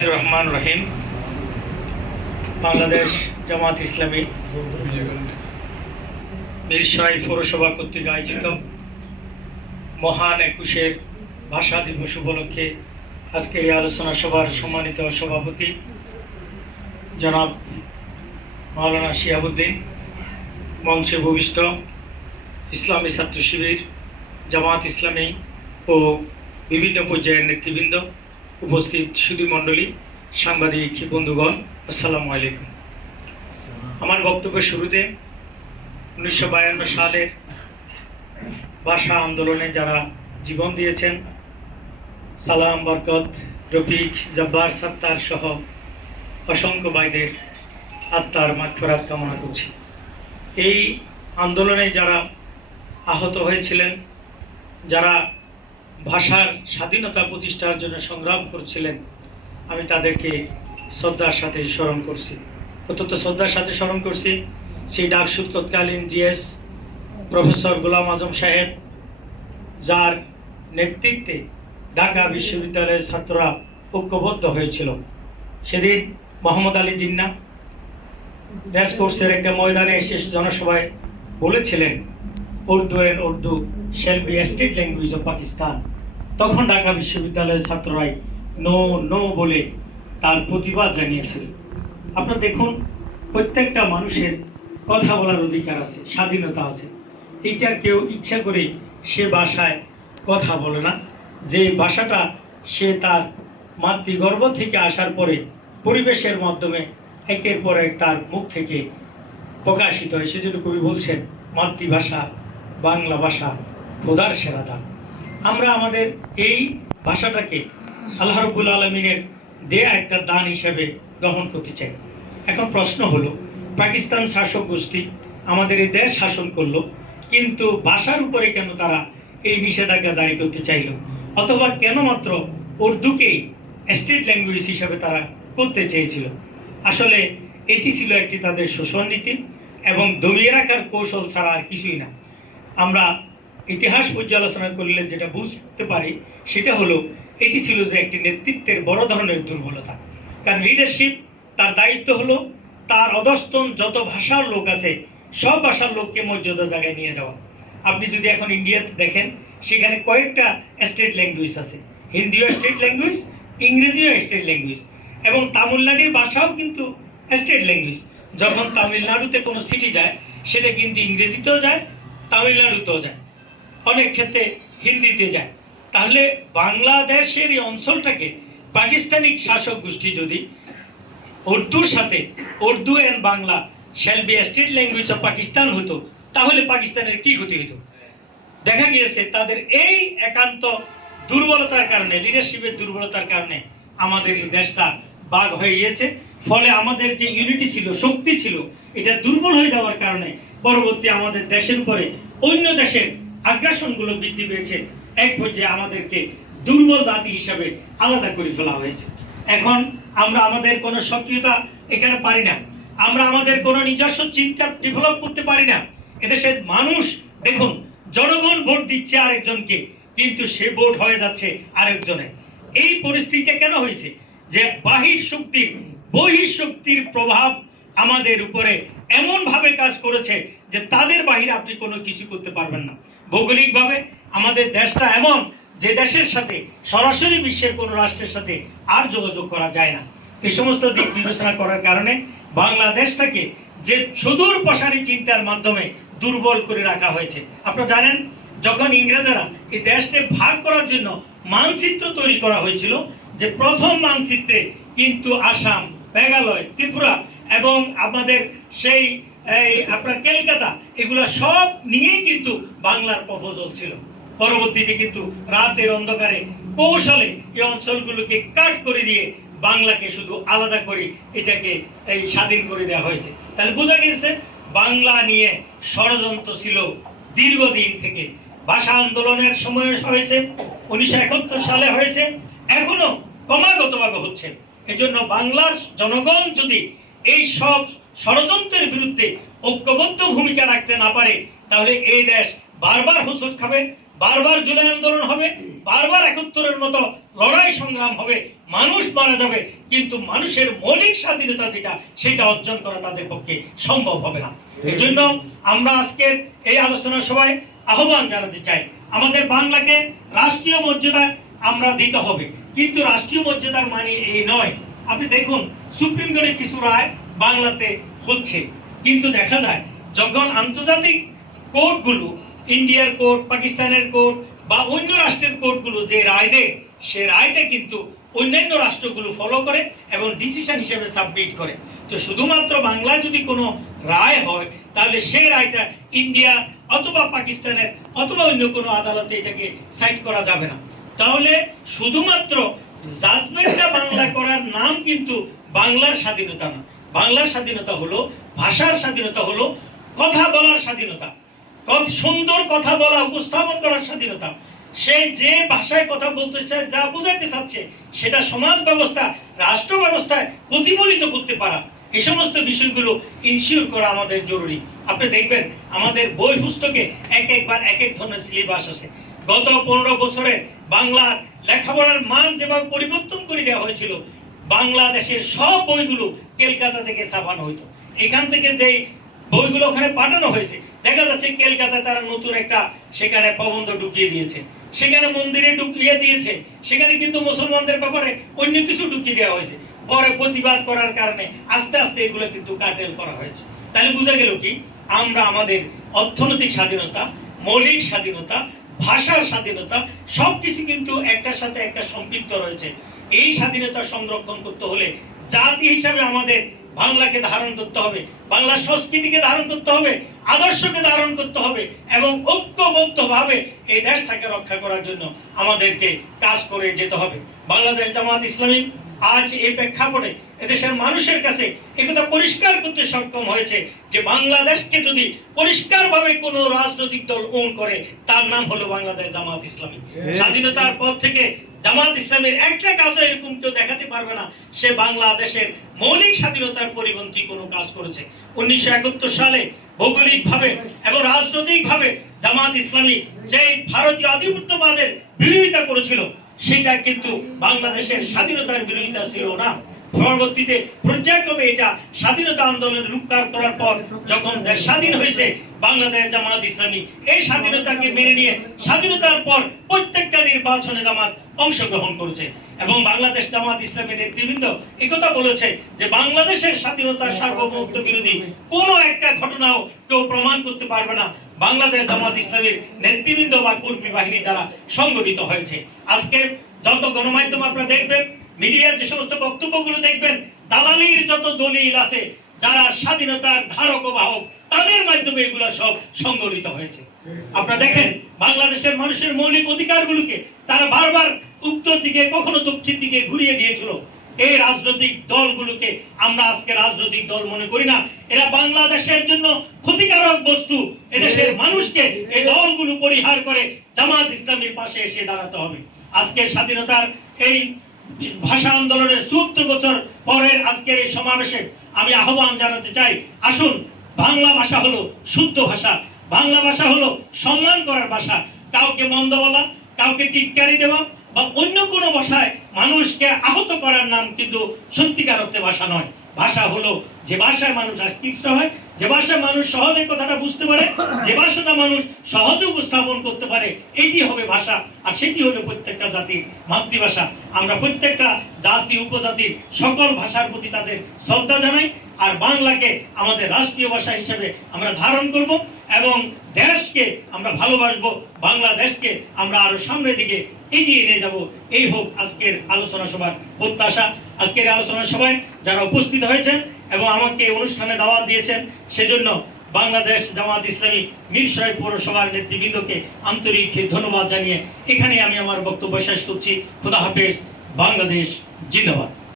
রহমান রহিম। বাংলাদেশ জামাত ইসলামী মিরসরাই পৌরসভা কর্তৃক আয়োজিত মহান ২১-এর ভাষা দিবস উপলক্ষে আজকের এই আলোচনা সভার সম্মানিত সভাপতি জনাব মাওলানা শিহাবুদ্দিন, মঞ্চে ভূমিষ্ঠ ইসলামী ছাত্র শিবির, জামাত ইসলামী ও বিভিন্ন পর্যায়ের নেতৃবৃন্দ, উপস্থিত সুধীমণ্ডলী, সাংবাদিক বন্ধুগণ, আসসালামু আলাইকুম। আমার বক্তব্যের শুরুতে ১৯৫২ সালের ভাষা আন্দোলনে যারা জীবন দিয়েছেন, সালাম, বরকত, রফিক, জব্বার, সত্তার সহ অসংখ্য ভাইদের আত্মার মাগফিরাত কামনা করছি। এই আন্দোলনে যারা আহত হয়েছিলেন, যারা ভাষার স্বাধীনতা প্রতিষ্ঠার জন্য সংগ্রাম করছিলেন, আমি তাদেরকে শ্রদ্ধার সাথে স্মরণ করছি। অত্যন্ত শ্রদ্ধার সাথে স্মরণ করছি সেই ডাকসুর তৎকালীন জিএস প্রফেসর গোলাম আজম সাহেব, যার নেতৃত্বে ঢাকা বিশ্ববিদ্যালয়ের ছাত্ররা ঐক্যবদ্ধ হয়েছিল। সেদিন মোহাম্মদ আলী জিন্না রেসকোর্সের একটা ময়দানে এসে জনসভায় বলেছিলেন, Urdu shall be state language of Pakistan. তখন ঢাকা বিশ্ববিদ্যালয়ের ছাত্ররাই নো বলে তার প্রতিবাদ জানিয়েছিল। আপনারা দেখুন, প্রত্যেকটা মানুষের কথা বলার অধিকার আছে, স্বাধীনতা আছে। এটা কেউ ইচ্ছা করে সে ভাষায় কথা বলে না, যে ভাষাটা সে তার মাতৃগর্ভ থেকে আসার পরে পরিবেশের মাধ্যমে একের পর এক তার মুখ থেকে প্রকাশিত হয়। সেজন্য কবি বলছেন, মাতৃভাষা বাংলা ভাষা খোদার সেরা দান। আমরা আমাদের এই ভাষাটাকে আল্লাহ রাব্বুল আলামিনের দেয়া একটা দান হিসেবে গ্রহণ করতে চাই। এখন প্রশ্ন হলো, পাকিস্তান শাসক গোষ্ঠী আমাদের এই দেশ শাসন করলো, কিন্তু ভাষার উপরে কেন তারা এই নিষেধাজ্ঞা জারি করতে চাইল, অথবা কেন মাত্র উর্দুকেই স্টেট ল্যাঙ্গুয়েজ হিসেবে তারা করতে চেয়েছিল? আসলে এটি ছিল একটি তাদের শোষণ নীতি এবং দমিয়ে রাখার কৌশল ছাড়া আর কিছুই না। আমরা ইতিহাস পর্যালোচনা করলে যেটা বুঝতে পারি সেটা হলো, এটি ছিল যে একটি নেতৃত্বের বড় ধরনের দুর্বলতা। কারণ লিডারশিপ, তার দায়িত্ব হলো তার অধস্তন যত ভাষার লোক আছে সব ভাষার লোককে মর্যাদা জায়গায় নিয়ে যাওয়া। আপনি যদি এখন ইন্ডিয়াতে দেখেন, সেখানে কয়েকটা স্টেট ল্যাঙ্গুয়েজ আছে। হিন্দিও স্টেট ল্যাঙ্গুয়েজ, ইংরেজিও স্টেট ল্যাঙ্গুয়েজ, এবং তামিলনাড়ুর ভাষাও কিন্তু স্টেট ল্যাঙ্গুয়েজ। যখন তামিলনাড়ুতে কোনো সিটি যায়, সেটা কিন্তু ইংরেজিতেও যায়, তামিলনাড়ুতেও যায়, অনেক ক্ষেত্রে হিন্দিতে যায়। তাহলে বাংলাদেশের এই অঞ্চলটাকে পাকিস্তানি শাসক গোষ্ঠী যদি উর্দুর সাথে Urdu and Bangla shall be state language of Pakistan হতো, তাহলে পাকিস্তানের কী ক্ষতি হতো? দেখা গিয়েছে তাদের এই একান্ত দুর্বলতার কারণে, লিডারশিপের দুর্বলতার কারণে আমাদের এই দেশটা বাগ হয়ে গিয়েছে। ফলে আমাদের যে ইউনিটি ছিল, শক্তি ছিল, এটা দুর্বল হয়ে যাওয়ার কারণে পরবর্তী আমাদের দেশের উপরে অন্য দেশের আগ্রাসনগুলো বৃদ্ধি পেয়েছে। এক পর্যায়ে আমাদেরকে দুর্বল জাতি হিসাবে আলাদা করে ফেলা হয়েছে। এখন আমরা আমাদের কোনো সক্রিয়তা এখানে পারি না, আমরা আমাদের কোনো নিজস্ব চিন্তা ডেভেলপ করতে পারি না। এদেশের মানুষ দেখুন, জনগণ ভোট দিচ্ছে আরেকজনকে, কিন্তু সে ভোট হয়ে যাচ্ছে আরেকজনের। এই পরিস্থিতিটা কেন হয়েছে? যে বহিঃশক্তির প্রভাব আমাদের উপরে এমনভাবে কাজ করেছে যে তাদের বাহিরে আপনি কোনো কিছু করতে পারবেন না। ভৌগোলিকভাবে আমাদের দেশটা এমন যে দেশের সাথে সরাসরি বিশ্বের কোনো রাষ্ট্রের সাথে আর যোগাযোগ করা যায় না। এই সমস্ত দিক বিবেচনা করার কারণে বাংলাদেশটাকে যে সুদূর প্রসারী চিন্তার মাধ্যমে দুর্বল করে রাখা হয়েছে। আপনারা জানেন, যখন ইংরেজরা এই দেশকে ভাগ করার জন্য মানচিত্র তৈরি করা হয়েছিল, যে প্রথম মানচিত্রে কিন্তু আসাম, মেঘালয়, ত্রিপুরা এবং আমাদের সেই আপনার কলকাতা, এগুলো সব নিয়েই কিন্তু বাংলার প্রপোজাল ছিল। পরবর্তীতে কিন্তু রাতের অন্ধকারে কৌশলে এই অঞ্চলগুলোকে কাট করে দিয়ে বাংলাকে শুধু আলাদা করে এটাকে স্বাধীন করে দেওয়া হয়েছে। তাহলে বোঝা গেছে বাংলা নিয়ে ষড়যন্ত্র ছিল দীর্ঘদিন থেকে। ভাষা আন্দোলনের সময় হয়েছে, 1971 সালে হয়েছে, এখনো ক্রমাগতভাবে হচ্ছে। এজন্য বাংলার জনগণ যদি এই সব ষড়যন্ত্রের বিরুদ্ধে ঐক্যবদ্ধ ভূমিকা রাখতে না পারে, তাহলে এই দেশ বারবার হোঁচট খাবে, বারবার জুলাই আন্দোলন হবে, বারবার ৭১-এর মতো লড়াই সংগ্রাম হবে, মানুষ মারা যাবে, কিন্তু মানুষের মৌলিক স্বাধীনতা যেটা সেটা অর্জন করা তাদের পক্ষে সম্ভব হবে না। এই জন্য আমরা আজকের এই আলোচনা সভায় আহ্বান জানাতে চাই, আমাদের বাংলাকে রাষ্ট্রীয় মর্যাদা আমরা দিতে হবে, কিন্তু রাষ্ট্রীয় মর্যাদার মানে এই নয়। আপনি দেখুন সুপ্রিম কোর্টের কিছু রায় বাংলাতে হচ্ছে, কিন্তু দেখা যায় যখন আন্তর্জাতিক কোর্টগুলো, ইন্ডিয়ার কোর্ট, পাকিস্তানের কোর্ট বা অন্য রাষ্ট্রের কোর্টগুলো যে রায় দেয়, সে রায়টা কিন্তু অন্যান্য রাষ্ট্রগুলো ফলো করে এবং ডিসিশন হিসেবে সাবমিট করে। তো শুধুমাত্র বাংলায় যদি কোনো রায় হয়, তাহলে সেই রায়টা ইন্ডিয়া অথবা পাকিস্তানের অথবা অন্য কোনো আদালতে এটাকে সাইড করা যাবে না। তাহলে শুধুমাত্র জাজমেন্টটা বাংলা করার নাম কিন্তু বাংলার স্বাধীনতা না। বাংলার স্বাধীনতা হলো ভাষার স্বাধীনতা, হলো কথা বলার স্বাধীনতা, সুন্দর কথা বলা, উপস্থাপন করার স্বাধীনতা। সে যে ভাষায় কথা বলতে চায়, যা বোঝাতে চাচ্ছে, সেটা সমাজ ব্যবস্থা, রাষ্ট্র ব্যবস্থায় প্রতিফলিত করতে পারা, এই সমস্ত বিষয়গুলো ইনশিওর করা আমাদের জরুরি। আপনি দেখবেন আমাদের বই পুস্তকে একবার এক এক ধরনের সিলেবাস আছে। গত 15 বছরে বাংলার লেখাপড়ার মান যেভাবে পরিবর্তন করে দেওয়া হয়েছিল, বাংলাদেশের সব বইগুলো কলকাতা থেকে ছাপানো হইতো। এখান থেকে যে বইগুলো ওখানে পাঠানো হয়েছে, দেখা যাচ্ছে কলকাতায় তারা নতুন একটা সেখানে প্রবন্ধ ঢুকিয়ে দিয়েছে, সেখানে মন্দিরে ঢুকিয়ে দিয়েছে, সেখানে কিন্তু মুসলমানদের ব্যাপারে অন্য কিছু ঢুকিয়ে দেওয়া হয়েছে। পরে প্রতিবাদ করার কারণে আস্তে আস্তে এগুলো কিন্তু কাটেল করা হয়েছে। তাহলে বোঝা গেল কি, আমরা আমাদের অর্থনৈতিক স্বাধীনতা, মৌলিক স্বাধীনতা, ভাষার স্বাধীনতা সবকিছু কিন্তু একটার সাথে একটা সম্পৃক্ত রয়েছে। এই স্বাধীনতা সংরক্ষণ করতে হলে জাতি হিসাবে আমাদের বাংলাকে ধারণ করতে হবে, বাংলা সংস্কৃতিকে ধারণ করতে হবে, আদর্শকে ধারণ করতে হবে এবং ঐক্যবদ্ধভাবে এই দেশটাকে রক্ষা করার জন্য আমাদেরকে কাজ করে যেতে হবে। বাংলাদেশ জামাত ইসলামী আজ এই প্রেক্ষাপটে এদেশের মানুষের কাছে একথা পরিষ্কার করতে সক্ষম হয়েছে যে বাংলাদেশকে যদি পরিষ্কারভাবে কোনো রাজনৈতিক দল ওন করে, তার নাম হলো বাংলাদেশ জামাত ইসলামী। স্বাধীনতার পর থেকে জামাত ইসলামের একটা কাজও এরকম কেউ দেখাতে পারবে না সে বাংলাদেশের মৌলিক স্বাধীনতার পরিপন্থী কোনো কাজ করেছে। 1971 সালে ভৌগোলিকভাবে এবং রাজনৈতিকভাবে জামাত ইসলামী যে ভারতীয় আধিপত্যবাদের বিরোধিতা করেছিল, সেটা কিন্তু বাংলাদেশের স্বাধীনতার বিরোধিতা ছিল না। পরবর্তীতে পর্যায়ক্রমে এটা স্বাধীনতা আন্দোলনের রূপকার করার পর যখন দেশ স্বাধীন হয়েছে, বাংলাদেশ জামাত ইসলামী এই স্বাধীনতাকে মেনে নিয়ে স্বাধীনতার পর প্রত্যেকটা নির্বাচনে জামাত অংশগ্রহণ করেছে এবং বাংলাদেশ জামাত ইসলামের নেতৃবৃন্দ একথা বলেছে যে বাংলাদেশের স্বাধীনতার সার্বভৌমত্ব বিরোধী কোনো একটা ঘটনাও কেউ প্রমাণ করতে পারবে না বাংলাদেশ জামাত ইসলামের নেতৃবৃন্দ বা কর্মী বাহিনী দ্বারা সংগঠিত হয়েছে। আজকে যত গণমাধ্যম আপনারা দেখবেন, মিডিয়ার যে সমস্ত বক্তব্যগুলো দেখবেন, দালালির যত দলিল আছে, যারা স্বাধীনতার ধারক ও বাহক, তাদের মাধ্যমে এগুলো সব সংগঠিত হয়েছে। আপনারা দেখেন বাংলাদেশের মানুষের মৌলিক অধিকারগুলোকে তারা বারবার উত্তর দিকে, কখনো দক্ষিণ দিকে ঘুরিয়ে দিয়েছিল। এই রাজনৈতিক দলগুলোকে আমরা আজকে রাজনৈতিক দল মনে করি না, এরা বাংলাদেশের জন্য ক্ষতিকারক বস্তু। এদেশের মানুষকে এই দলগুলো পরিহার করে জামাত ইসলামীর পাশে এসে দাঁড়াতে হবে। আজকে স্বাধীনতার এই ভাষা আন্দোলনের ৭৪ বছর পরের আজকের এই সমাবেশে আমি আহ্বান জানাতে চাই, আসুন, বাংলা ভাষা হলো শুদ্ধ ভাষা, বাংলা ভাষা হলো সম্মান করার ভাষা। কাউকে মন্দ বলা, কাউকে টিটকারি দেওয়া বা অন্য কোনো ভাষায় মানুষকে আহত করার নাম কিন্তু সত্যিকার অর্থে ভাষা নয়। ভাষা হলো যে ভাষায় মানুষ আকৃষ্ট হয়, যে ভাষায় মানুষ সহজে কথাটা বুঝতে পারে, যে ভাষাটা মানুষ সহজে উপস্থাপন করতে পারে, এটি হবে ভাষা। আর সেটি হলো প্রত্যেকটা জাতির মাতৃভাষা। আমরা প্রত্যেকটা জাতি উপজাতির সকল ভাষার প্রতি তাদের শ্রদ্ধা জানাই, আর বাংলাকে আমাদের রাষ্ট্রীয় ভাষা হিসেবে আমরা ধারণ করব এবং দেশকে আমরা ভালোবাসবো, বাংলাদেশকে আমরা আরো সামনের দিকে এগিয়ে নিয়ে যাব। এই হোক আজকের আলোচনা সভার প্রত্যাশা। আজকের আলোচনা সভায় যারা উপস্থিত হয়েছেন এবং আমাকে অনুষ্ঠানে দাওয়াত দিয়েছেন, সেজন্য বাংলাদেশ জামাত ইসলামী মিরসরাই পৌরসভার নেতৃবৃন্দকে আন্তরিক ধন্যবাদ জানিয়ে এখানে আমি আমার বক্তব্য শেষ করছি। খোদা হাফেজ। বাংলাদেশ জিন্দাবাদ।